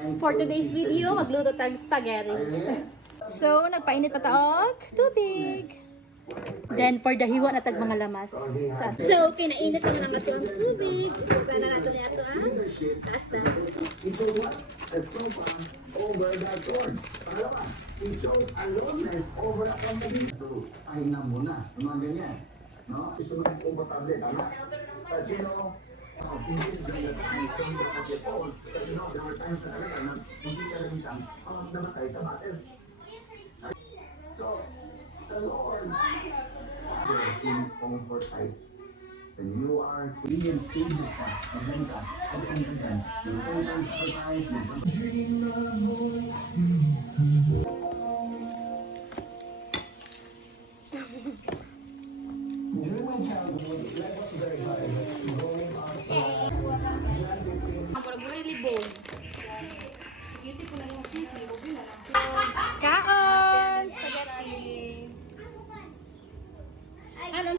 For today's video, magluto tag spaghetti. So, nagpainit pa taog tubig. Then, for the hiwa na tag mga lamas. So, kinainit na naman ito ang tubig. Iputan na natin ito ang pasta. The sofa over the sword. Pangalawa, he chose aloneness over accountability. Pahinga muna, mga ganyan. No? Gusto mo komportable, tama? But you know, hindi din of your phone. But you know, there were times na talaga na hindi ka lang siyang namatay sa battle. So, the Lord, in comfort, when you are in stages na maganda at ang ganda, yung total sacrifice,